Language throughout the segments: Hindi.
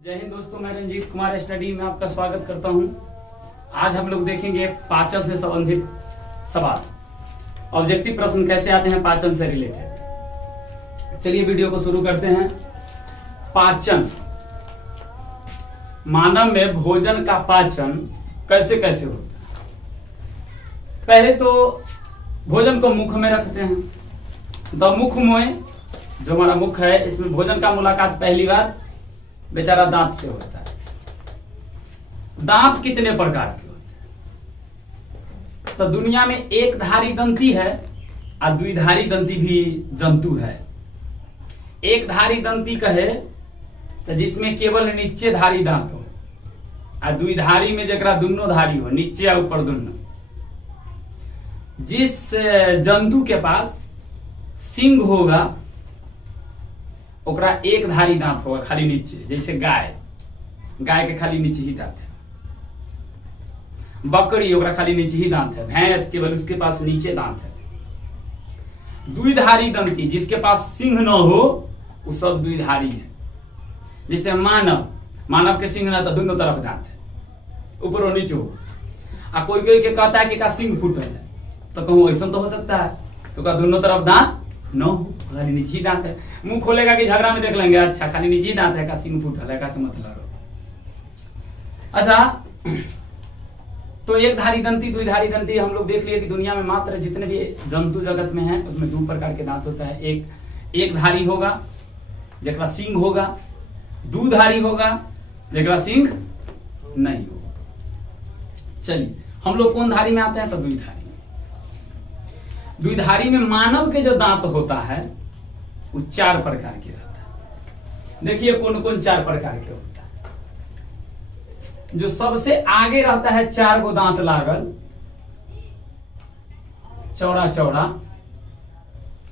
जय हिंद दोस्तों, मैं रंजीत कुमार स्टडी में आपका स्वागत करता हूं। आज हम लोग देखेंगे पाचन से संबंधित सवाल। ऑब्जेक्टिव प्रश्न कैसे आते हैं पाचन से रिलेटेड। चलिए वीडियो को शुरू करते हैं। पाचन, मानव में भोजन का पाचन कैसे कैसे होता है। पहले तो भोजन को मुख में रखते हैं। तो मुख में जो हमारा मुख है, इसमें भोजन का मुलाकात पहली बार बेचारा दांत से होता है। दांत कितने प्रकार के होते हैं? तो दुनिया में एक धारी दंती है और द्विधारी दंती भी जंतु है। एक धारी दंती कहे तो जिसमें केवल नीचे धारी दांत हो, और द्विधारी में जरा दोनों धारी हो, नीचे या ऊपर दोनों। जिस जंतु के पास सिंग होगा ओकरा एक धारी दांत होगा, खाली नीचे। जैसे गाय के खाली नीचे ही दांत है। बकरी ओकरा खाली नीचे ही दांत है। भैंस केवल उसके पास नीचे दांत है। द्विधारी दंती जिसके पास सिंह न हो वो सब द्विधारी है। जैसे मानव के सिंह न तो दोनों तरफ दांत है, ऊपर और नीचे हो। आ कोई के कहता है कि का सिंह फूटल है, तो कहूँ ऐसा तो हो सकता है तो का दोनों तरफ दांत न हो, खाली नीचे ही दांत है। मुंह खोलेगा कि झगड़ा में देख लेंगे, अच्छा खाली नीचे ही दांत है, का सिंह फूटल है, का से मतलब। अच्छा, तो एक धारी दंती द्विधारी दंती हम लोग देख लिए कि दुनिया में मात्र जितने भी जंतु जगत में है उसमें दो प्रकार के दांत होता है। एक धारी होगा जरा सिंह होगा, दुधारी होगा जरा सिंह नहीं होगा। चलिए हम लोग कौन धारी में आते हैं? तो द्विधारी। द्विधारी में मानव के जो दांत होता है वो चार प्रकार के रहता है। देखिए कौन कौन चार प्रकार के होता है। जो सबसे आगे रहता है, चार गो दांत लागल, चौड़ा चौड़ा।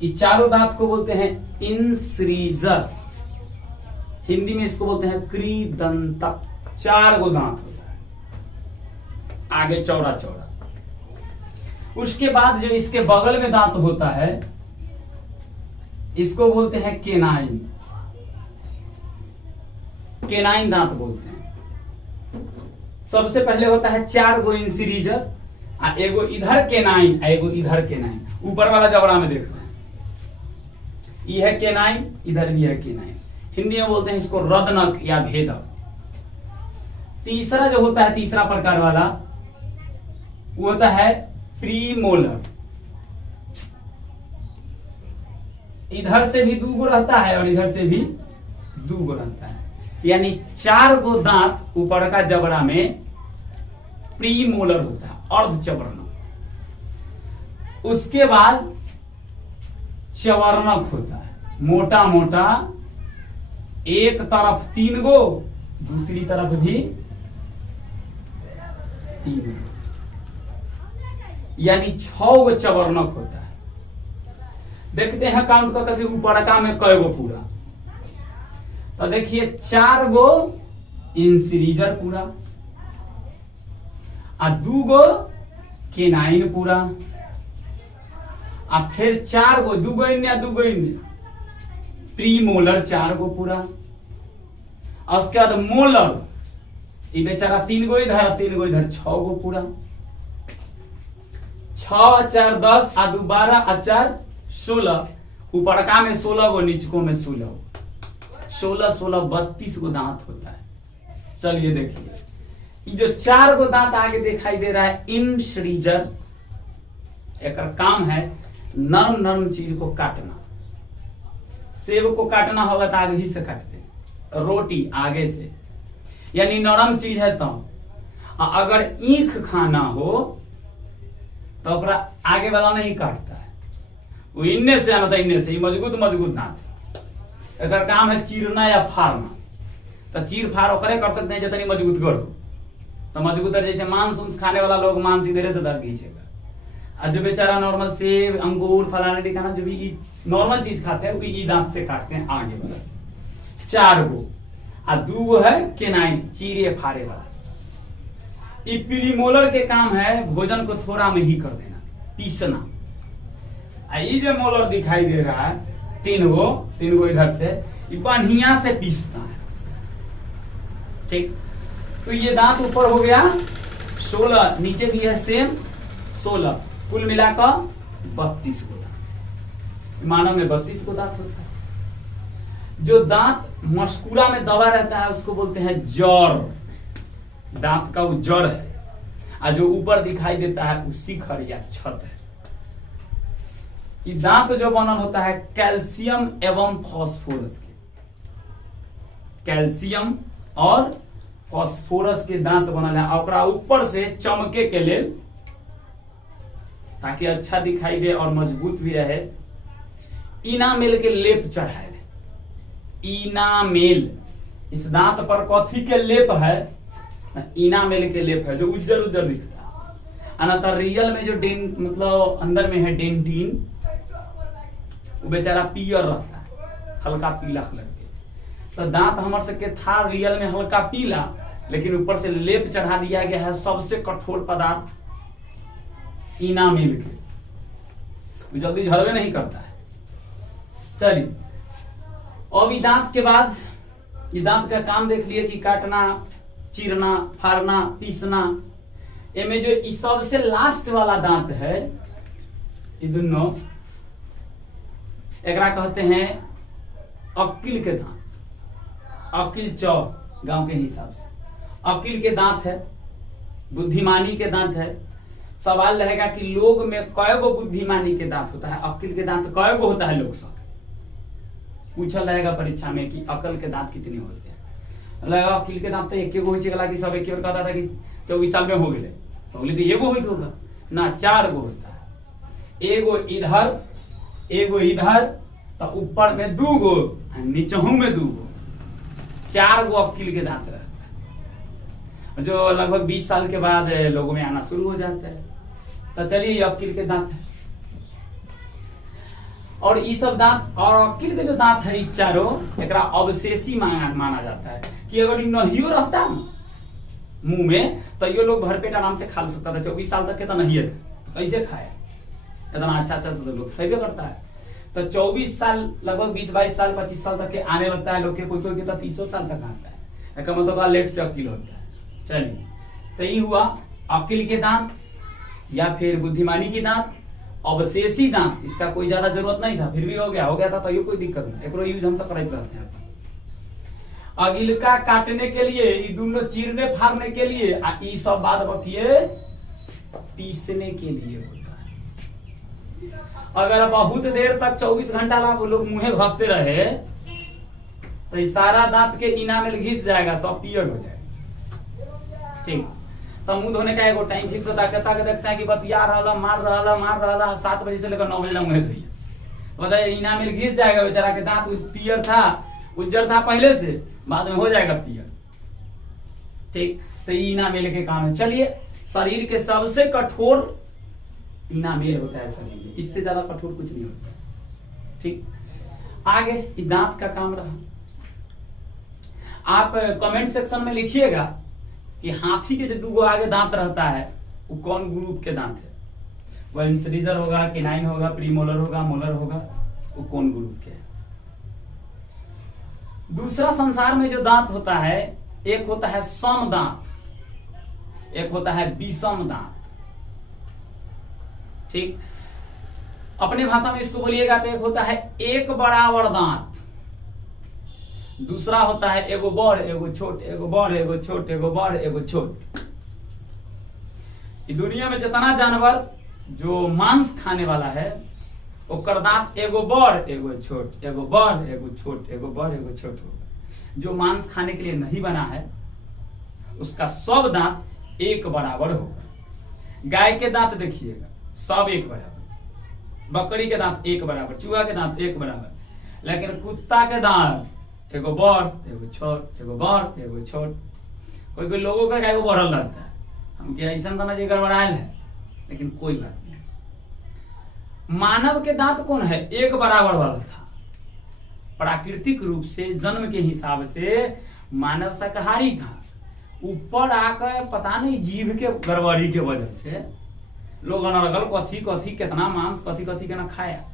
ये चारों दांत को बोलते हैं इंसिजर। हिंदी में इसको बोलते हैं कृदंतक। चार गो दांत होता है आगे चौड़ा चौड़ा। उसके बाद जो इसके बगल में दांत होता है इसको बोलते हैं केनाइन। केनाइन दांत बोलते हैं। सबसे पहले होता है चार गो इंसिरीजर, एगो इधर केनाइन, एगो इधर केनाइन। ऊपर वाला जबड़ा में देख रहे हैं, ये है केनाइन, इधर भी है केनाइन। हिंदी में बोलते हैं इसको रदनक या भेदक। तीसरा जो होता है, तीसरा प्रकार वाला, वो होता है प्रीमोलर। इधर से भी दो गो रहता है और इधर से भी दो गो रहता है, यानी चार गो दांत ऊपर का जबड़ा में प्रीमोलर होता है, अर्ध चवर्णक। उसके बाद चवर्णक होता है, मोटा मोटा, एक तरफ तीन गो, दूसरी तरफ भी तीन गो, यानी 6 गो चवर्णक होता है। देखते हैं काउंट करके ऊपर का में कै गो पूरा। तो देखिए 4 गो इंसिरीजर पूरा, और 2 गो केनाइन पूरा, और फिर 4 गो, 2 गो इन्ने 2 गो इन्ने, प्रीमोलर 4 गो पूरा। और उसके बाद मोलर, ये बेचारा 3 गो इधर 3 गो इधर, 6 गो पूरा। 6 4 10 आ 2 12 आ 4 16। ऊपरका में 16 गो, नीचको में 16। 16 16 32 गो दांत होता है। चलिए देखिए, ये जो 4 गो दांत आगे दिखाई दे रहा है इंसिरीजर, एक काम है नरम नरम चीज को काटना। सेब को काटना होगा तो आगे ही से काटते, रोटी आगे से, यानी नरम चीज है। तो अगर ईख खाना हो तो ओकरा आगे वाला नहीं काटता है, वो इन्ने से आना था, इन्ने से। मजबूत दांत है। अगर काम है चीरना या फाड़ना, तो चीर फाड़ ओकरे कर सकते हैं जितनी मजबूत करो। तो मजबूत है, जैसे मांस उंस खाने वाला लोग मांस इधर से दर खींचेगा, और जो बेचारा नॉर्मल सेब अंगूर फलाना टिकाना जो भी नॉर्मल चीज खाते हैं वो ई दांत से काटते हैं आगे वाला से। 4 गो, और 2 गो है केनाइन, चीरे फाड़े वाला। ये प्रीमोलर के काम है भोजन को थोड़ा में ही कर देना, पीसना। ये जो मोलर दिखाई दे रहा है 3 गो इधर से, बढ़िया से पीसता है। ठीक, तो ये दांत ऊपर हो गया 16, नीचे भी है सेम 16, कुल मिलाकर 32 को दांत। मानव में 32 को दांत होता है। जो दांत मस्कुरा में दबा रहता है उसको बोलते हैं जड़, दांत का वो जड़ है, और जो ऊपर दिखाई देता है वो शिखर या छत है। ये दांत जो बनल होता है कैल्शियम एवं फास्फोरस के, कैल्शियम और फास्फोरस के दांत बनल है। ओकरा ऊपर से चमके के लिए, ताकि अच्छा दिखाई दे और मजबूत भी रहे, इनामेल के लेप चढ़ाए। इनामेल, इस दांत पर कथी के लेप है? इनामेल के लेप है, जो उज्जर उज्जर दिखता है। अनतर रियल में जो मतलब अंदर में है डेंटिन, वो बेचारा पियर रहता है, हल्का पीला कलर के। तो दांत हमारे सबके था रियल में हल्का पीला, लेकिन ऊपर से लेप चढ़ा दिया गया है सबसे कठोर पदार्थ इनामेल के, वो जल्दी झड़वे नहीं करता है। चलिए, अब ये दांत के बाद ये दांत का काम देख लिए कि काटना, चीरना, फाड़ना, पीसना। इनमें जो सबसे लास्ट वाला दांत है, ये दोनों एकरा कहते हैं अक्किल के दांत, अक्किल चौ गांव के हिसाब से अक्किल के दांत है, बुद्धिमानी के दांत है। सवाल रहेगा कि लोग में कय गो बुद्धिमानी के दांत होता है, अक्किल के दांत कय गो होता है? लोग सब पूछल रहेगा परीक्षा में कि अकल के दांत कितने होते हैं। लगा अकील के दांत तो एक गो कि सब एक बार कहता था कि 24 साल में हो गए, तो एगो हुई होगा ना, 4 गो होता है। एगो इधर, एगो इधर, तो ऊपर में 2 गो, नीचहू में 2 गो, 4 गो अकील के दांत रहता है, जो लगभग 20 साल के बाद लोगों में आना शुरू हो जाता है। तो चलिए, ये अकील के दांत है। और ये सब दांत और अक्किल के जो दांत है, चारों एकरा अवशेषी माना जाता है कि अगर नहियो रहता मुंह में, तो ये लोग भरपेट आराम से खा सकता था। 24 साल तक के तो नहीं था, कैसे खाया? इतना अच्छा अच्छा तो लोग खेबे करता है। तो 24 साल, लगभग 20-22 साल, 25 साल तक के आने लगता है लोग के, कोई के तो 30 साल तक आता है। इसका मतलब लेट से अक्किल होता है। चलिए, तो ये हुआ अक्किल के दांत या फिर बुद्धिमानी के दांत। अवशेषी दांत, इसका कोई ज्यादा जरूरत नहीं था, फिर भी हो गया था, तो ये कोई दिक्कत नहीं, एक यूज हम सब करते रहते हैं। अगिलका काटने के लिए, ये दोनों चीरने फाड़ने के लिए, ये सब बात बकिए पीसने के लिए होता है। अगर बहुत देर तक 24 घंटा लोग मुंहे घसते रहे, तो ये सारा दांत के इनामेल घिस जाएगा, सब पियर हो जाएगा। ठीक, तो मुंह धोने का एगो टाइम फिक्स होता है। के देखता है कि बतिया रहा, मार रहा 7 बजे से लेकर 9 बजे मुंह धोइए, तो बताइए इनामेल घिस जाएगा। बेचारा के दांत पियर था, उज्जर था पहले से, बाद में हो जाएगा पियर। ठीक, तो ये इनामेल के काम है। चलिए, शरीर के सबसे कठोर इनामेल होता है शरीर में, इससे ज्यादा कठोर कुछ नहीं होता। ठीक, आगे दांत का काम रहा। आप कमेंट सेक्शन में लिखिएगा कि हाथी के जो 2 गो आगे दांत रहता है वो कौन ग्रुप के दांत है? वह इंसिजर होगा, केनाइन होगा, प्रीमोलर होगा, मोलर होगा, वो कौन ग्रुप के है? दूसरा, संसार में जो दांत होता है, एक होता है सम दांत, एक होता है विषम दांत। ठीक, अपने भाषा में इसको बोलिएगा तो एक होता है एक बराबर दांत, दूसरा होता है एगो बड़ एगो छोट, एगो बड़ एगो छोट, एगो बड़ एगो छोट। दुनिया में जितना जानवर जो मांस खाने वाला है, ओकर दांत एगो बड़ एगो छोट, एगो बड़ एगो छोट, एगो बड़ एगो छोट होगा। जो मांस खाने के लिए नहीं बना है, उसका सब दांत एक बराबर होगा। गाय के दांत देखिएगा, सब एक बराबर, बकरी के दांत एक बराबर, चूहा के दांत एक बराबर, लेकिन कुत्ता के दांत एगो बड़ एगो छोट, एगो बड़ एगो छोट। कोई कोई लोगों का एगो बढ़ल रहता है, हम क्या ऐसा तो नहीं गड़बड़ायल है, लेकिन कोई बात नहीं। मानव के दांत कौन है? एक बराबर वाला था। प्राकृतिक रूप से जन्म के हिसाब से मानव शाकाहारी था। ऊपर आकर पता नहीं जीभ के गड़बड़ी के वजह से लोग अनर्गल कथी कथी कितना मांस कथी कथी के ना खाया,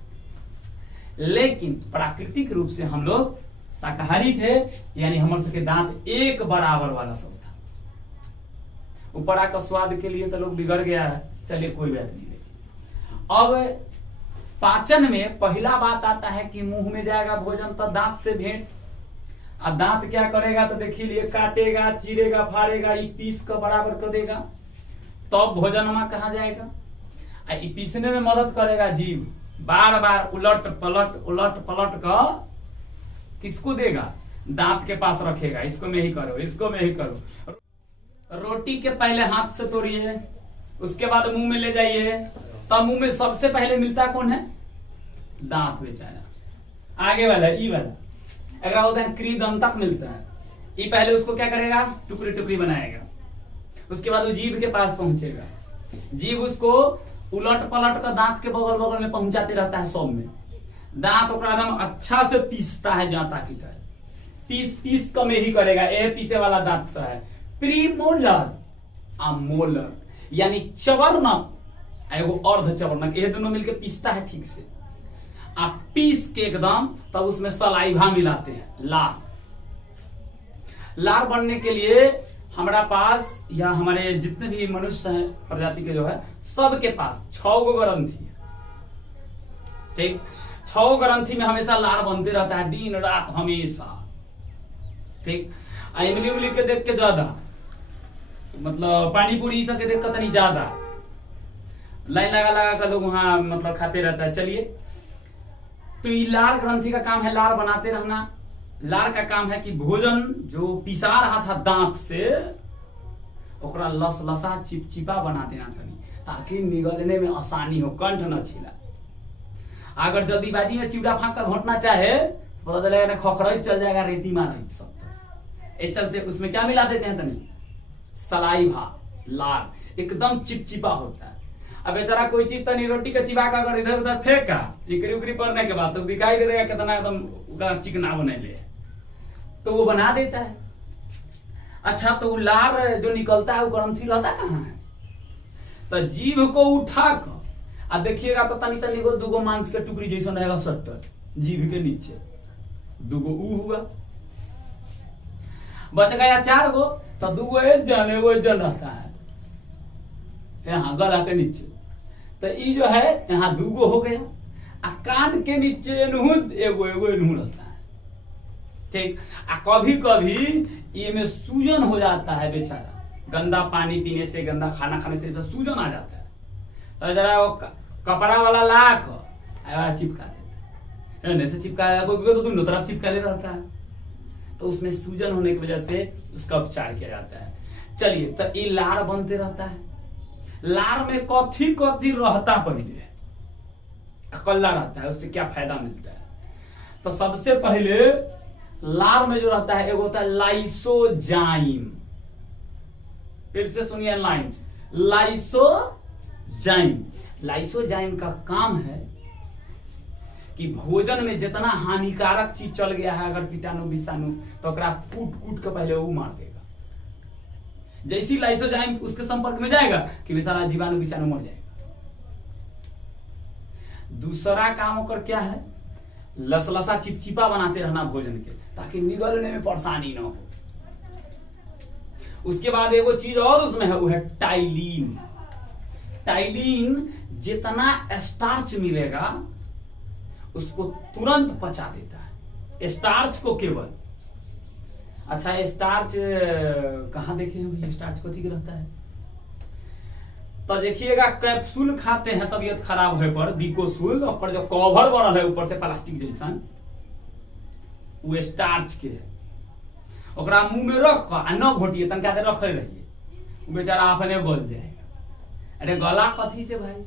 लेकिन प्राकृतिक रूप से हम लोग शाकाहारी थे, यानी हमारे सबके दांत एक बराबर वाला सब था। ऊपरा का स्वाद के लिए तो लोग बिगड़ गया है, चलिए कोई बात नहीं। अब पाचन में पहला बात आता है कि मुंह में जाएगा भोजन तो दांत से भेंट। अब दांत क्या करेगा तो देखिए लिए काटेगा, चीरेगा, फाड़ेगा, ई पीस का बराबर कर देगा, तब भोजन में कहा जाएगा। ई पीसने में मदद करेगा जीव, बार बार उलट पलट का किसको देगा, दांत के पास रखेगा, इसको में ही करो, इसको में ही करो। रोटी के पहले हाथ से तोड़िए, उसके बाद मुंह में ले जाइए, तब मुंह में सबसे पहले मिलता कौन है, दांत बेचारा। आगे वाला ई वाला अगर बोलते हैं कृदंतक मिलता है, ये पहले उसको क्या करेगा, टुकड़ी टुकड़ी बनाएगा, उसके बाद वो जीभ के पास पहुंचेगा, जीभ उसको उलट पलट कर दांत के बगल बगल में पहुंचाते रहता है सब में। दांत एकदम अच्छा से पीसता है जाता की तरह, पीस पीस कम ही करेगा। ए पीसे वाला दांत सा है प्रीमोलर मोलर, यानी चवर्णक एगो अर्ध चवर्णक, ये दोनों मिलकर पीसता है ठीक से। आप पीस के एकदम तब उसमें सलाइवा मिलाते हैं, लार। लार बनने के लिए हमारा पास या हमारे जितने भी मनुष्य हैं प्रजाति के जो है सबके पास 6 गो ग्रंथि है, ठीक। 6 ग्रंथि में हमेशा लार बनते रहता है दिन रात हमेशा, ठीक। इमली उमली के देख के ज्यादा, मतलब पानी पूरी सब के देख के तनी ज्यादा लाइन लगा लगा कर लोग वहां मतलब खाते रहता है। चलिए, तो ये लार ग्रंथि का काम है लार बनाते रहना। लार का काम है कि भोजन जो पिसा रहा था दांत से ओकरा लसलसा चिपचिपा बना देना तनी, ताकि निगलने में आसानी हो, कंठ न छिला। अगर जल्दीबाजी में चिवड़ा फाँक कर घोटना चाहे पता चलेगा खोखरा चल जाएगा, रेती मार सब। तो चलते उसमें क्या मिला देते हैं तनी, सलाइवा, लार, एकदम चिपचिपा होता है। अब बेचारा कोई चीज तनी रोटी का चिपा का अगर इधर उधर फेंका इकरी उकरी पड़ने के बाद तो दिखाई दे देगा कितना एकदम चिकना बने ले, तो वो बना देता है। अच्छा, तो वो लार जो निकलता है वो ग्रंथि रहता कहाँ है, तो जीभ को उठा कर अब देखिएगा तो तनी तनी को दूगो मांस के टुकड़ी जैसा रहेगा सट्टर जीभ के नीचे, दूगो ऊ हुआ, बच गया 4 गो, तो दूगो जन वो जन रहता है यहाँ गला के नीचे, तो ये जो है यहाँ 2 गो हो गया। आ कान के नीचे एगो एनहू रहता है, ठीक। आ कभी कभी ये में सूजन हो जाता है बेचारा, गंदा पानी पीने से, गंदा खाना खाने से सूजन आ जाता है, तो जरा वो कपड़ा वाला लाख चिपका देता है, ऐसे चिपका, कोई तो दोनों तरफ चिपका ले रहता है, तो उसमें सूजन होने की वजह से उसका उपचार किया जाता है। चलिए, तो ये लार बनते रहता है। लार में कथी कथी रहता, पहले कल्ला रहता है, उससे क्या फायदा मिलता है, तो सबसे पहले लार में जो रहता है एक होता है लाइसोजाइम। फिर से सुनिए लाइन, लाइसोजाइम। लाइसोजाइम का काम है कि भोजन में जितना हानिकारक चीज चल गया है, अगर कीटाणु विषाणु, तो कूट कूट के पहले वो मार देगा। जैसी लाइसोजाइम उसके संपर्क में जाएगा कि बेचारा जीवाणु विषाणु मर जाएगा। दूसरा काम होकर क्या है, लसलसा चिपचिपा बनाते रहना भोजन के, ताकि निगलने में परेशानी ना हो। उसके बाद एक वो चीज और उसमें है, वो है टाइलिन। टाइलिन जितना स्टार्च मिलेगा उसको तुरंत पचा देता है, स्टार्च को केवल। अच्छा, स्टार्च कहाँ देखे हैं, स्टार्च को ठीक रहता है, तो देखिएगा कैप्सूल खाते हैं तबीयत खराब होने पर, बीकोसूल, और जो कवर बनल है ऊपर से प्लास्टिक जैसा, वो स्टार्च के है। ओकरा मुंह में रख कर न घोटिए, तनका देर रखे रहिए, वो बेचारा अपने गल जाएगा। अरे गला कथी से भाई,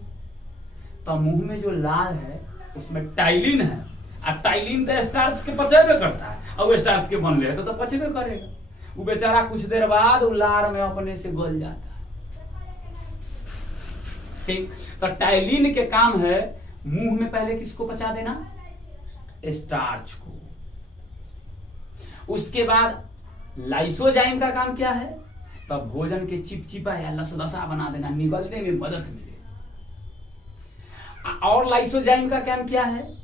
तो मुंह में जो लाल है उसमें टाइलिन है, और टाइलिन तो स्टार्च के पचेबे करता है, और वो स्टार्च के बनले है तो पचेबे करेगा। वो बेचारा कुछ देर बाद वो लार में अपने से गल जाता है, ठीक। तो टाइलिन के काम है मुंह में पहले किसको पचा देना, स्टार्च को। उसके बाद लाइसोजाइम का काम क्या है, तो भोजन के चिपचिपा या लसलसा बना देना, निगलने में मदद मिले। और लाइसोजाइम का काम क्या है,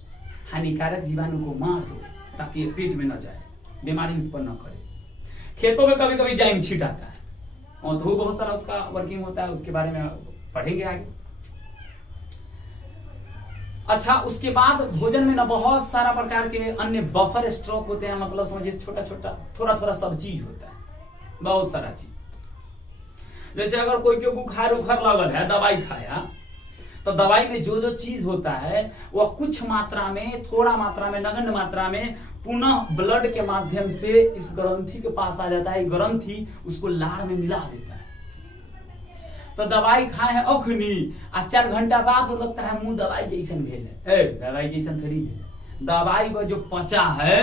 हानिकारक जीवाणु को मार दो, ताकि ये पेट में न जाए, बीमारी उत्पन्न न करे। खेतों में कभी कभी जाइम छीट आता है और तो बहुत सारा उसका वर्किंग होता है, उसके बारे में पढ़ेंगे आगे। अच्छा, उसके बाद भोजन में ना बहुत सारा प्रकार के अन्य बफर स्टॉक होते हैं, मतलब समझिए छोटा छोटा थोड़ा थोड़ा सब चीज होता है, बहुत सारा चीज। जैसे अगर कोई के बुखार उखार लगल है, दवाई खाया, तो दवाई में जो जो चीज होता है वह कुछ मात्रा में, थोड़ा मात्रा में, नगण्य मात्रा में पुनः ब्लड के माध्यम से इस ग्रंथि के पास आ जाता है। ग्रंथि उसको लार में मिला देता है। तो दवाई खाए हैं अखनी आ 4 घंटा बाद वो लगता है मुंह दवाई जैसन भेल है। दवाई जैसन थोड़ी भेल, दवाई पर जो पचा है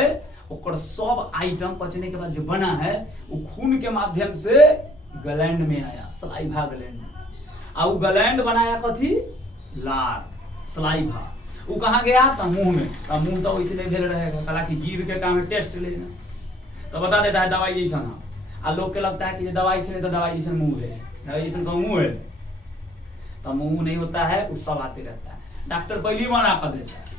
और सब आइटम पचने के बाद जो बना है वो खून के माध्यम से ग्लैंड में आया, सलाइवा ग्लैंड में। और ग्लैंड बनाया कथी? लार, सलाइवा। वो कहाँ गया? तो मुंह में। तो मुंह तो इसलिए भेल रहेगा, हालांकि जीभ के काम है टेस्ट लेना, तो बता देता है दवाई जैसन है। आ लोग के लगता है कि दवाई खेले तो दवाई जैसन मुंह है, दवाई जैसन का मुंह है, तो मुंह नहीं होता है, वो सब आते रहता है। डॉक्टर पहले मना कर देता है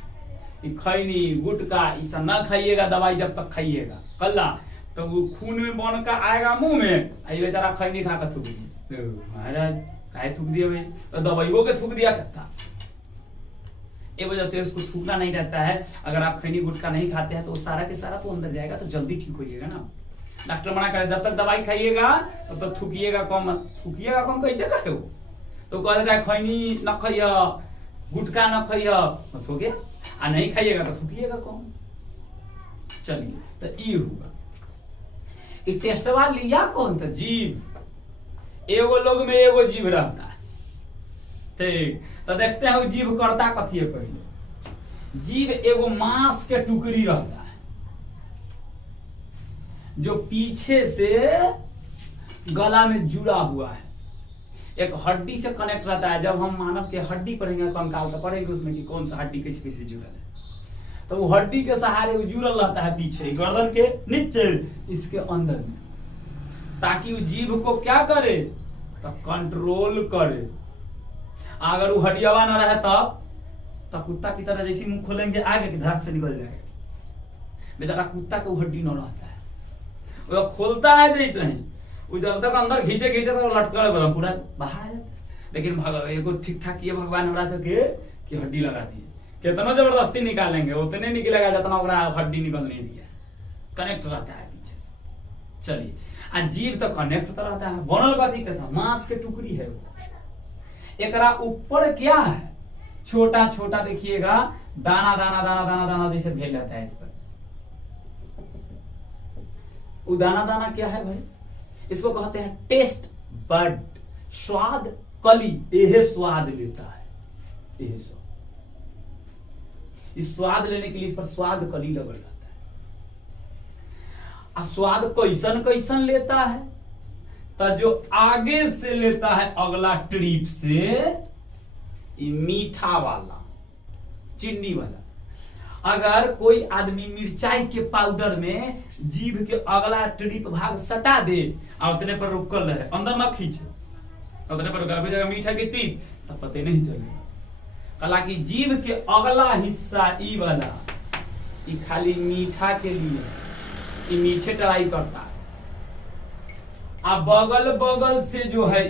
कि खैनी गुटका ये सब ना खाइएगा, दवाई जब तक खाइएगा कल्ला तो वो खून में बन का आएगा मुंह में, आई बेचारा खैनी खा कर थूक दिया। महाराज काहे थूक दिया भाई? तो दवाइयों के थूक दिया करता, ये वजह से उसको थूकना नहीं रहता है। अगर आप खैनी गुटखा नहीं खाते हैं तो सारा के सारा तो अंदर जाएगा, तो जल्दी ठीक होइएगा ना। डॉक्टर मना करे जब तक दवाई खाइएगा तब तक थूकिएगा कम। थूकिएगा कम कैसे करे हो? तो कह देता है खैनी न खाइए, गुटखा न खाइए, बस हो गया। आ नहीं खाइएगा तो थूकिएगा कम। चलिए, तो ये हुआ। ये टेस्टवा लिया कौन था? जीभ। एगो लोग में एगो जीभ रहता है, ठीक। तो देखते हैं वो जीभ करता कथी है। पहले जीभ एगो मांस के टुकड़ी रहता है जो पीछे से गला में जुड़ा हुआ है, एक हड्डी से कनेक्ट रहता है। जब हम मानव के हड्डी पढ़ेंगे, कंकाल का पढ़ेंगे उसमें कि कौन सा हड्डी कैसे कैसे जुड़ल है, तो वो हड्डी के सहारे वो जुड़ल रहता है पीछे गर्दन के नीचे, इसके अंदर में, ताकि वो जीभ को क्या करे? तो कंट्रोल करे। अगर वो हड्डियावा ना रहे तो कुत्ता की तरह जैसे मुंह खोलेंगे आगे की धड़क से निकल जाएगा। बेचारा कुत्ता का वो हड्डी न रहता है, वो खोलता है जैसे ही, वो जब तक अंदर घींचे घींचे तो लटका पूरा बाहर आ जाता है। लेकिन ठीक ठाक किए भगवान हमरा सबके कि हड्डी लगा दिए, कितना जबरदस्ती निकालेंगे उतने निकलेगा जितना ओकरा हड्डी निकलने दिया, कनेक्ट रहता है पीछे से। चलिए, जीभ तो कनेक्ट तो रहता है, बनल कथी कहता है? मांस के टुकड़ी है वो। एकरा ऊपर क्या है? छोटा छोटा देखिएगा दाना दाना दाना दाना दाना जैसे भेल रहता है इस पर। वो दाना दाना क्या है भाई? इसको कहते हैं टेस्ट बड, स्वाद कली। यह स्वाद लेता है, यह स्वाद। इस स्वाद लेने के लिए इस पर स्वाद कली लगल रहता है। स्वाद कैसन कैसन लेता है? तो जो आगे से लेता है अगला ट्रिप से, मीठा वाला, चीनी वाला। अगर कोई आदमी मिर्चाई के पाउडर में जीभ के अगला ट्रिप भाग सटा दे और उतने पर रुकल रहे, अंदर न खींचे, उतने पर जगह मीठा की तीत, तब पते नहीं चलेगा। हालांकि जीभ के अगला हिस्सा ई वाला, ई खाली मीठा के लिए, ई मीठे ट्राई करता है। अब बगल बगल से जो है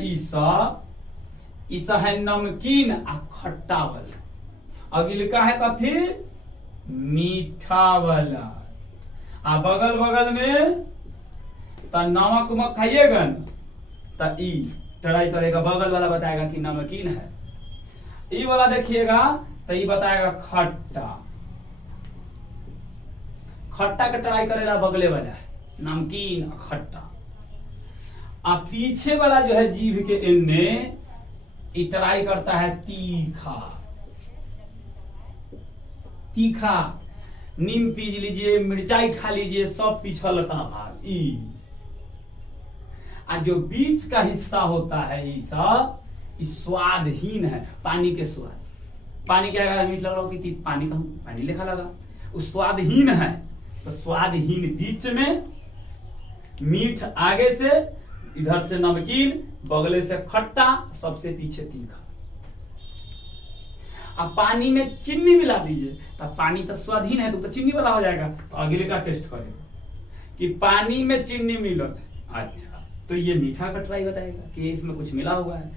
ईसा है नमकीन आ खट्टा वाला। अगिलका है कथी? मीठा वाला। आ बगल बगल में तो नमक उमक खाइएगा न, तो ई ट्राई करेगा, बगल वाला बताएगा कि नमकीन है। ई वाला देखिएगा तो ई बताएगा खट्टा। खट्टा का ट्राई करेगा बगले वाला, नमकीन खट्टा। आ पीछे वाला जो है जीभ के इनने ट्राई करता है तीखा। तीखा नीम पीज लीजिए, मिर्चाई खा लीजिए, सब पिछल का भाग ई। आ जो बीच का हिस्सा होता है ये सब स्वादहीन है, पानी के स्वाद। पानी क्या लगा? मीठ लगा कि पानी का पानी लिखा लगा, वो स्वादहीन है। तो स्वादहीन बीच में, मीठ आगे से, इधर से नमकीन, बगले से खट्टा, सबसे पीछे तीखा। अब पानी में चीनी मिला दीजिए, तब पानी तो स्वादहीन है तो चीनी वाला हो जाएगा। तो अगले का टेस्ट करेगा कि पानी में चीनी मिला, अच्छा तो ये मीठा खटराई बताएगा कि इसमें कुछ मिला हुआ है।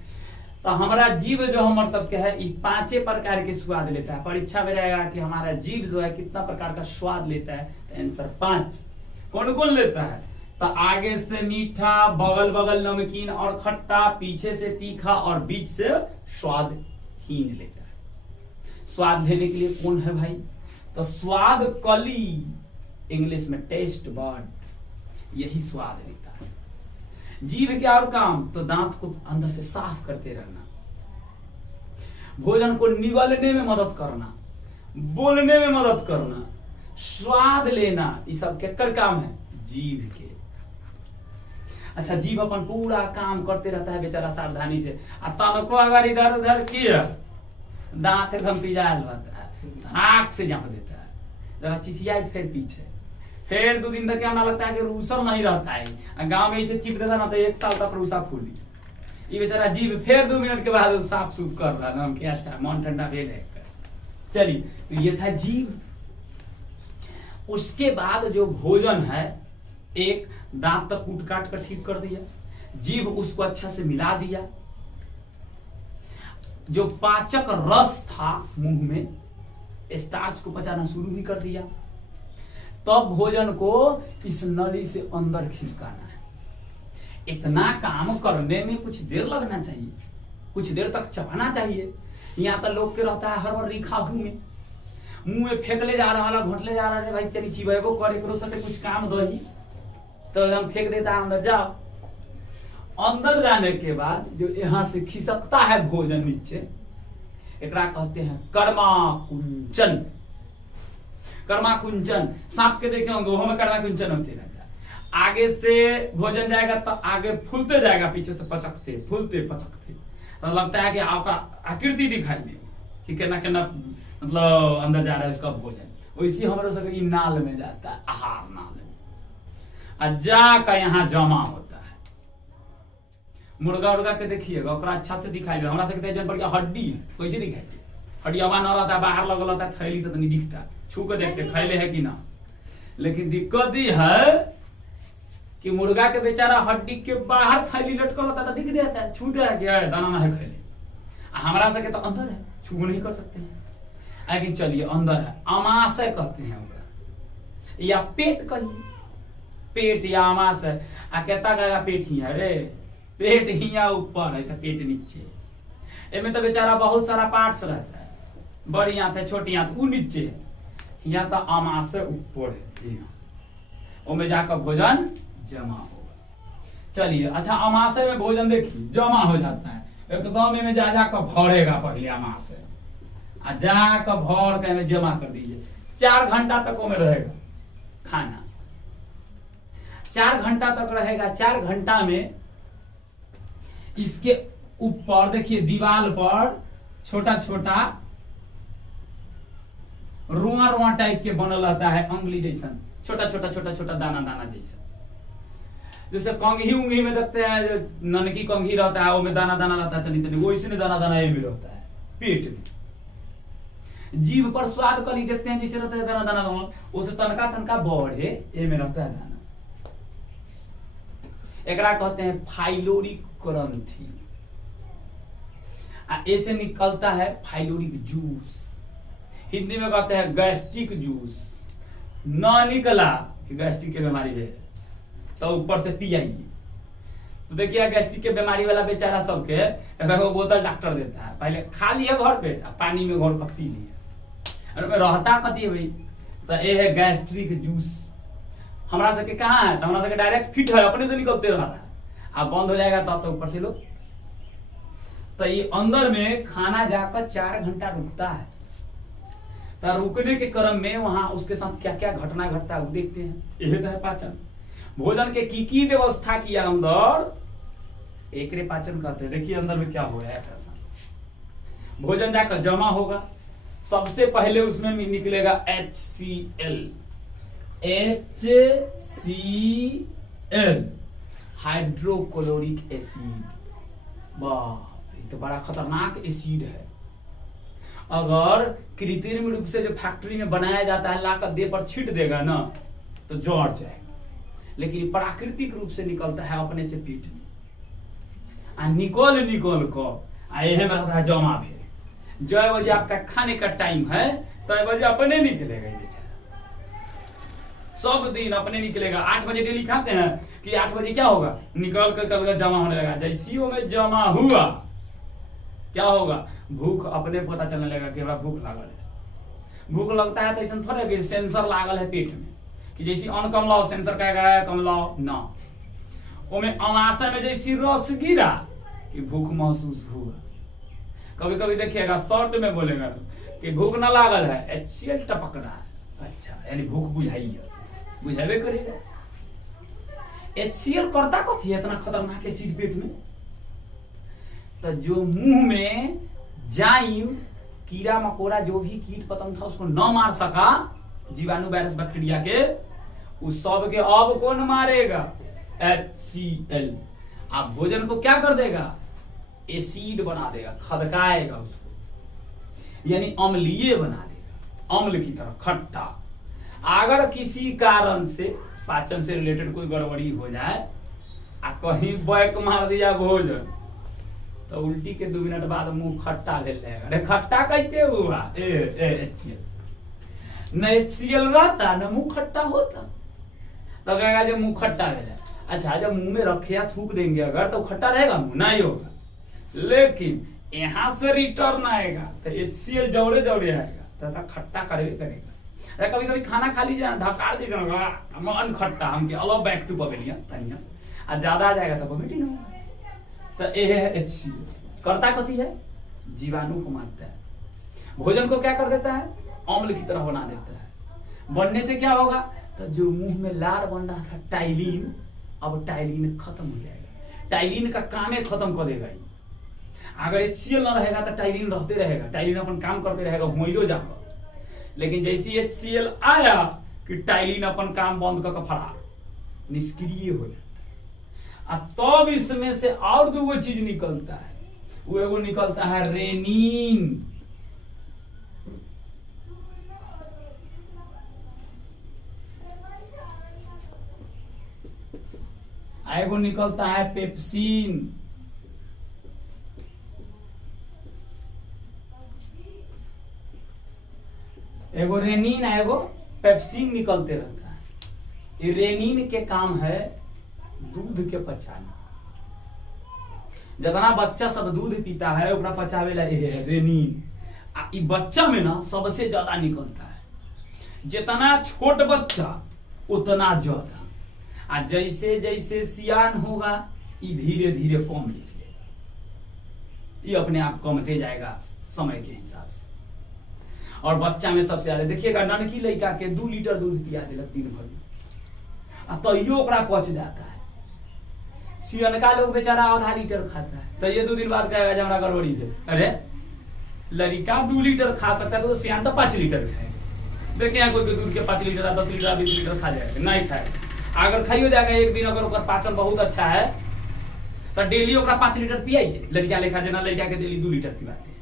तो हमारा जीव जो हमर सबके है ये 5 प्रकार के स्वाद लेता है। परीक्षा में रहेगा कि हमारा जीव जो है कितना प्रकार का स्वाद लेता है, तो आंसर 5। कौन कौन लेता है? तो आगे से मीठा, बगल बगल नमकीन और खट्टा, पीछे से तीखा और बीच से स्वादहीन लेता है। स्वाद लेने के लिए कौन है भाई? तो स्वाद कली, इंग्लिश में टेस्ट बर्ड, यही स्वाद लेता है। जीभ क्या और काम? तो दांत को अंदर से साफ करते रहना, भोजन को निगलने में मदद करना, बोलने में मदद करना, स्वाद लेना, ये सब केकर काम है? जीभ के। अच्छा, जीभ अपन पूरा काम करते रहता है बेचारा सावधानी से, आ तनको अगर इधर उधर किया दांत एकदम पिजाल रहता है, आंख से झाँक देता है, जरा चिचियाई फिर पीछे, फिर 2 दिन तक क्या लगता है कि रूसल नहीं रहता है। गांव में इसे चिप देता ना तो 1 साल तक रूसा फूली। ये बेचारा जीभ फिर 2 मिनट के बाद साफ सूफ कर रहा है, क्या अच्छा मन ठंडा भेल है। चलिए, तो ये था जीभ। उसके बाद जो भोजन है, एक दांत तक कूट काट कर ठीक कर दिया, जीभ उसको अच्छा से मिला दिया, जो पाचक रस था मुंह में, स्टार्च को पचाना शुरू भी कर दिया। तब भोजन को इस नली से अंदर खिसकाना है। इतना काम करने में कुछ देर लगना चाहिए, कुछ देर तक चबाना चाहिए। यहाँ तो लोग के रहता है हर बार रिखा मुंह में फेंकले जा रहा, घोटले जा रहा है, भाई तेरी चिबेबो करे करो सके कुछ काम दही, तो एकदम फेंक देता है अंदर। जाओ, अंदर जाने के बाद जो यहाँ से खिसकता है भोजन नीचे, एकरा कहते हैं कर्मा कुंचन। कर्मा कुंचन सांप के देखे होंगे, वो में कर्मा कुंचन होते रहता है। आगे से भोजन जाएगा तो आगे फूलते जाएगा, पीछे से पचकते फूलते पचकते, तो लगता है कि आपका आकृति दिखाई दे कि केना केना मतलब अंदर जा रहा है उसका भोजन। वैसे हमारे सबके नाल में जाता है, आहार नाल में, जाकर यहाँ जमा होता है। मुर्गा उर्गा के देखिएगा, अच्छा से दिखाई दे। हमारा सबके जन पर हड्डी है, कैसे दिखाई दे? हड्डियावा न रहता है, बाहर लगल रहता है, थैली तो नहीं दिखता, छू के देखते खैले है कि ना। लेकिन दिक्कत ही है कि मुर्गा के बेचारा हड्डी के बाहर थैली लटकल होता है, दिख देता है, छूते है कि दाना ना है खैले। हमारा सके तो अंदर है, छू नहीं कर सकते हैं। लेकिन चलिए अंदर है, अमाशय कहते हैं उनका, या पेट कहिए, पेट या अमाशय। कहता गया पेट ही है रे, पेट ही ऊपर है, पेट नीचे। इनमें तो बेचारा बहुत सारा पार्ट्स रहता है, बड़ी आंत है, छोटी आंत वो नीचे है, यहाँ तो अमाशय ऊपर है, उसमें जाकर भोजन जमा होगा। चलिए, अच्छा अमाशय में भोजन देखिए जमा हो जाता है, एकदम में जा जाकर भरेगा पहले अमाशय, जाकर भर के में जमा कर दीजिए। 4 घंटा तक वो में रहेगा खाना, 4 घंटा तक रहेगा। 4 घंटा में इसके ऊपर देखिए दीवार पर छोटा छोटा रुआ रुआ टाइप के बनल रहता है, अंगुली जैसा, छोटा छोटा छोटा छोटा दाना दाना जैसा। जैसे कंघी उंघी में देखते हैं, जो ननकी कंघी रहता है, वो में दाना दाना रहता है, तनी तनी वैसे दाना दाना ये में रहता है पेट में। जीभ पर स्वाद कली देखते हैं जैसे रहता है दाना दाना दाना, उसे तनका तनका बढ़े ये में रहता है दाना। एकरा कहते हैं फाइलोरिक ग्रंथि। ऐसे निकलता है फाइलोरिक जूस, हिंदी में कहते हैं गैस्ट्रिक जूस। न निकला कि गैस्ट्रिक की बीमारी है तो ऊपर से पी आइए। तो देखिए गैस्ट्रिक के बीमारी वाला बेचारा सबके वो बोतल डॉक्टर देता है, पहले खा लिया घर पे, पानी में घोर कर पी लिया, और रहता कथी है भाई, तो ये है गैस्ट्रिक जूस। हमारा सबके कहाँ है, तो हमारा सबके डायरेक्ट फिट है, अपने से निकलते रह रहा है, अब बंद हो जाएगा तब तो ऊपर से लो। तो ये अंदर में खाना जाकर 4 घंटा रुकता है। तो रुकने के क्रम में वहां उसके साथ क्या क्या घटना घटता है वो देखते हैं। यही तो है पाचन। भोजन के की व्यवस्था किया अंदर, एक रे पाचन कहते हैं। देखिए अंदर में क्या हो रहा है, कैसा भोजन जाकर जमा होगा। सबसे पहले उसमें निकलेगा HCl, हाइड्रोक्लोरिक एसिड। वाह, ये तो बड़ा खतरनाक एसिड है। अगर कृत्रिम रूप से जो फैक्ट्री में बनाया जाता है लाकर देह पर छीट देगा ना तो जड़ जाएगा, लेकिन प्राकृतिक रूप से निकलता है अपने से पेट में आ निकल को यह में रहता है जमा फिर। जो बजे आपका खाने का टाइम है तो बजे अपने निकलेगा बेचारा, सब दिन अपने निकलेगा। 8 बजे डेली खाते हैं कि 8 बजे क्या होगा, निकल कर जमा होने लगा। जैसी वो में जमा हुआ क्या होगा, भूख अपने पता चलने लगा कि हमरा भूख लागल है। भूख लगता है तो ऐसा थोड़ा कि सेंसर लागल है पेट में कि जैसी अन्न कम लाओ सेंसर कहेगा कम लाओ ना, ओमे अमाशय में जैसी रस गिरा कि भूख महसूस हुआ। कभी कभी देखिएगा शॉर्ट में बोलेगा कि भूख ना लागल है, HCl टपक रहा है, अच्छा यानी भूख बुझाइए, बुझावे करेगा। HCl करता कथी है इतना खतरनाक एसिड पेट में, तो जो मुंह में जाइम कीड़ा मकोड़ा जो भी कीट पतंग था उसको न मार सका, जीवाणु वायरस बैक्टीरिया के, उस सब के अब कौन मारेगा, HCl। आप भोजन को क्या कर देगा, एसिड बना देगा, खदकाएगा उसको, यानी अम्लीय बना देगा, अम्ल की तरह खट्टा। अगर किसी कारण से पाचन से रिलेटेड कोई गड़बड़ी हो जाए आ कहीं बैक मार दिया भोजन तो उल्टी के 2 मिनट बाद मुंह खट्टा ले जाएगा। अरे खट्टा कैसे हुआ, HCl न HCl रहता न मुंह खट्टा होता, तो कहेगा जब मुंह खट्टा हो जाए। अच्छा जब मुंह में रखे या थूक देंगे अगर तो खट्टा रहेगा, मुंह नहीं होगा, लेकिन यहां से रिटर्न आएगा तो HCl जौड़े जौड़े आएगा तो खट्टा करवे करेगा। कभी कभी खाना खा लीजिए ढकार दीजिए मन खट्टा, हम अलो बैक टू पवेलियन तनिया आ ज्यादा आ जाएगा तो वोमिटिंग होगा। तो ये है HCl। करता कथी है, जीवाणु को मारता है, भोजन को क्या कर देता है, अम्ल की तरह बना देता है। बनने से क्या होगा, तो जो मुंह में लार बन रहा था टाइलिन, अब टाइलिन खत्म हो जाएगा। टाइलिन का काम है खत्म कर देगा। अगर HCl ना रहेगा तो टाइलिन रहते रहेगा, टाइलिन अपन काम करते रहेगा होइरो जाकर। लेकिन जैसी HCl आया कि टाइलिन अपन काम बंद करके फरार निष्क्रिय हो जाता है। तब इसमें से और 2 चीज निकलता है, वो एगो निकलता है रेनिन, एगो निकलता है पेप्सिन। एगो रेनिन है एगो पेप्सिन निकलते रहता है। ये रेनिन के काम है दूध के पचाना। जितना बच्चा सब दूध पीता है ओकरा पचावे ला ये है रेनिन। ई बच्चा में ना सबसे ज्यादा निकलता है। जितना छोट बच्चा उतना ज्यादा, आ जैसे जैसे सियान होगा ये धीरे धीरे कम निकलेगा, ये अपने आप कमते जाएगा समय के हिसाब से। और बच्चा में सबसे ज्यादा देखिएगा ननकी लड़का के 2 लीटर दूध पिया देलक दिन भर में, तो यो ओकरा पच जाता है। सियनका लोग बेचारा आधा लीटर खाता है, तो ये 2 दिन बाद कहेगा हमारा गड़बड़ी है। अरे लड़का 2 लीटर खा सकता है तो सियान तो 5 लीटर खाएगा। देखिए कोई दूध के 5 लीटर 10 लीटर 20 लीटर खा जाएगा, नहीं खाएगा। अगर खाइयो जाएगा एक दिन, अगर ओकर पाचन बहुत अच्छा है तो डेली ओकरा 5 लीटर पियाइए। लड़का लेखा जना लड़का के डेली 2 लीटर पिलाते हैं।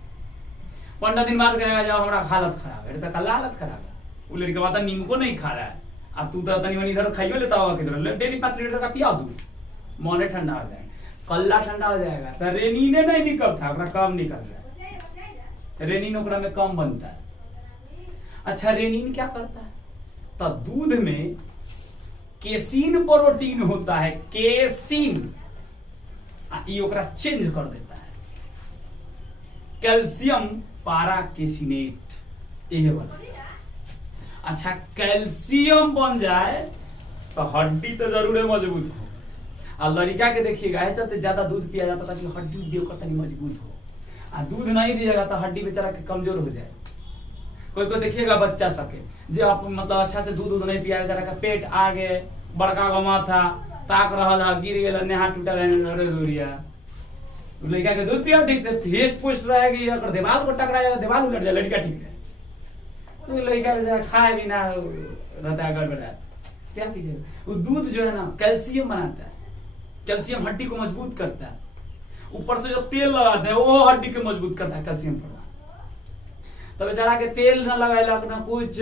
15 दिन बाद कहेगा जाओ हमारा हालत खराब है, तो कल हालत खराब है। वो लड़का बात नींबू को नहीं खा रहा है, अब तू तो तनी इधर खाइयो लेता होगा किधर, डेली 5 लीटर का पिया दूध, मोने ठंडा हो जाएगा, कल्ला ठंडा हो जाएगा। तो रेनिने नहीं निकलता, ओकरा कम निकल रहा है, रेनिन ओकरा में कम बनता है। अच्छा रेनिन क्या करता है, तो दूध में केसिन प्रोटीन होता है, केसिन, ये ओकरा चेंज कर देता है। कैल्शियम पाराकेसिनेट ये बना। अच्छा कैल्शियम बन जाए तो हड्डी तो जरूर मजबूत हो। और लड़का के देखिएगा ऐसा ज्यादा दूध पिया जाता ताकि हड्डी उड्डी तनी मजबूत हो। और दूध नहीं दिएगा तो हड्डी बेचारा के कमजोर हो जाए। कोई कोई देखिएगा बच्चा सके जो आप मतलब अच्छा से दूध नहीं पिया, बेचारा का पेट आगे बड़का गमा था, ताक रहा गिर गया, नेहा टूटा लड़का के दूध पिया ठीक से फेस पुष्ट रहेगी, अगर दीवार को टकराएगा दीवार उलट जाए, लड़का ठीक है। तो लड़का खाए भी ना रहता है गड़बड़ा, क्या कीजिए। वो दूध जो है ना कैल्शियम बनाता है, कैल्शियम हड्डी को मजबूत करता है। ऊपर से जो तेल लगाते हैं वो हड्डी को मजबूत करता है कैल्शियम पर। तो बेचारा के तेल न लगेलक न कुछ,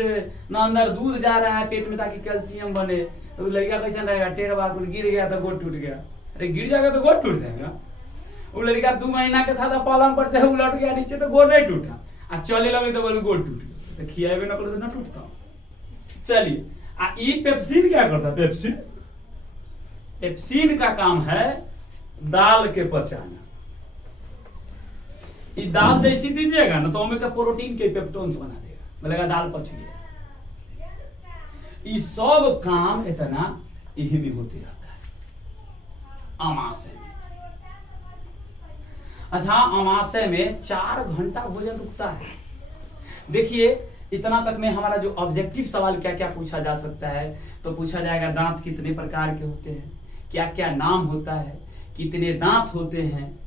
न अंदर दूध जा रहा है पेट में ताकि कैल्शियम बने, तो लड़का कैसा रहेगा, टेढ़वा गिर गया तो गोड़ टूट गया। अरे गिर जाएगा तो गोड़ टूट जाएगा। वो लड़का 2 महीना के था तो पलंग पर से उलट गया नीचे तो गोड़ नहीं टूटा, आ चले लगे तो बोले गोड़ टूट गया। तो खियावे न करो तो न टूटता। चलिए ई पेप्सिन क्या करता है? पेप्सिन का काम है दाल के पचाना। ये दाल जैसी दीजिएगा ना तो हमें का प्रोटीन के पेप्टोन्स बना देगा, बोलेगा दाल पच गया। ये सब काम इतना यही में होते रहता है अमाशय में। अच्छा, अमाशय में 4 घंटा भोजन रुकता है। देखिए इतना तक में हमारा जो ऑब्जेक्टिव सवाल क्या क्या पूछा जा सकता है, तो पूछा जाएगा दांत कितने प्रकार के होते हैं, क्या क्या नाम होता है, कितने दांत होते हैं,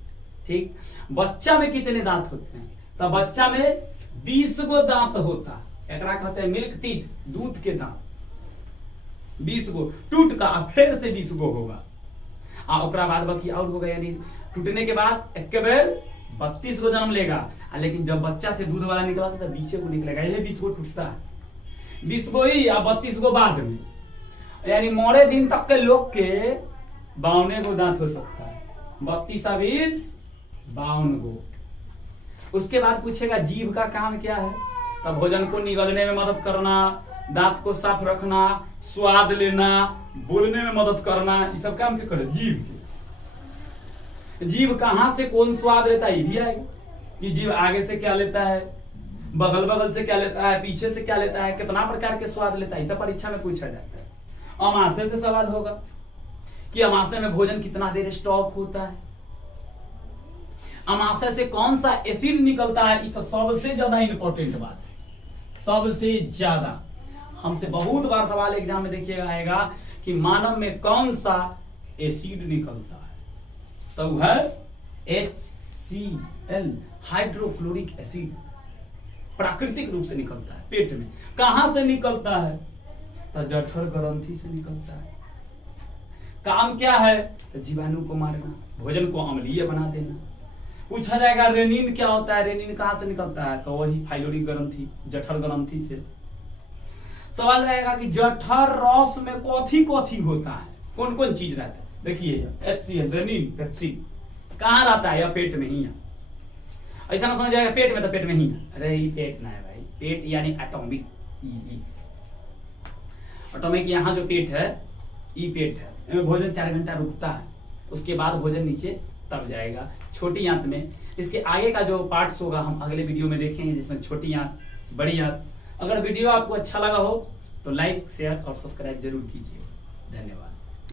ठीक, बच्चा में कितने दांत होते हैं। तो बच्चा में 20 गो दांत होता है, एकरा कहते हैं मिल्क टीथ, दूध के दांत। 20 गो टूट का फिर से 20 गो होगा, ओकरा बाद बाकी और होगा, यानी टूटने के बाद एक बेर 32 गो जन्म लेगा। लेकिन जब बच्चा थे दूध वाला निकला था तो 20 गो निकलेगा, ये 20 गो टूटता है, 20 गो ही या 32 गो बाद में, यानी मोड़े दिन तक के लोग के 52 गो दांत हो सकता है। 32 और 20 52 गो। उसके बाद पूछेगा जीभ का काम क्या है, तब भोजन को निगलने में मदद करना, दांत को साफ रखना, स्वाद लेना, बोलने में मदद करना, ये सब काम क्या करे जीभ के। जीभ कहां से कौन स्वाद लेता है ये भी आएगा, कि जीभ आगे से क्या लेता है, बगल बगल से क्या लेता है, पीछे से क्या लेता है, कितना प्रकार के स्वाद लेता है, सब परीक्षा में पूछा जाता है। अमाशय से सवाल होगा कि अमाशय में भोजन कितना देर स्टॉक होता है, अमाशय से कौन सा एसिड निकलता है, ये तो सबसे ज्यादा इंपॉर्टेंट बात है। सबसे ज्यादा हमसे बहुत बार सवाल एग्जाम में देखिएगा आएगा कि मानव में कौन सा एसिड निकलता है, तो है HCl, हाइड्रोक्लोरिक एसिड, प्राकृतिक रूप से निकलता है पेट में। कहां से निकलता है, तो जठर ग्रंथि से निकलता है। काम क्या है, तो जीवाणु को मारना, भोजन को अम्लीय बना देना। पूछा जाएगा रेनिन क्या होता है, रेनिन कहां से निकलता है, तो वही फाइलोरिक ग्रंथि, जठर ग्रंथि से। सवाल रहेगा कि जठर रस में कौथी कौथी होता है, कौन कौन चीज रहता है। देखिए HCl, रेनिन, पेप्सिन कहां रहता है, या पेट में ही है। ऐसा ना समझ जाएगा पेट में तो पेट में ही है, अरे ये पेट ना है भाई, पेट यानी एटॉमिक, एटॉमिक यहाँ जो पेट है ये पेट है, इसमें भोजन 4 घंटा रुकता है, उसके बाद भोजन नीचे तब जाएगा छोटी आंत में। इसके आगे का जो पार्ट्स होगा हम अगले वीडियो में देखेंगे, जिसमें छोटी आंत, बड़ी आंत। अगर वीडियो आपको अच्छा लगा हो तो लाइक, शेयर और सब्सक्राइब जरूर कीजिए। धन्यवाद।